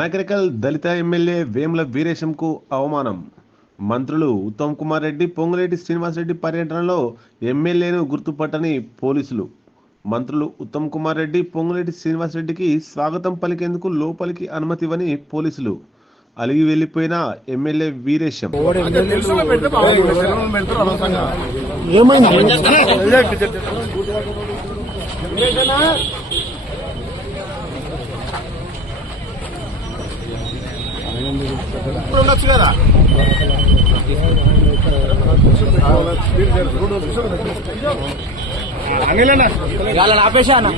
నగరికల్ దళిత ఎమ్మెల్యే వేముల వీరేశంకు అవమానం. మంత్రులు ఉత్తమ్ కుమార్ రెడ్డి పొంగులేటి శ్రీనివాసరెడ్డి పర్యటనలో ఎమ్మెల్యేను గుర్తుపట్టని పోలీసులు. మంత్రులు ఉత్తమ్ కుమార్ రెడ్డి పొంగులేటి శ్రీనివాసరెడ్డికి స్వాగతం పలికేందుకు లోపలికి అనుమతి ఇవ్వని పోలీసులు. అలిగి వెళ్ళిపోయిన ఎమ్మెల్యే వీరేశం. ఇప్పుడు ఉండొచ్చు కదా వాళ్ళని ఆపేసా అన్న.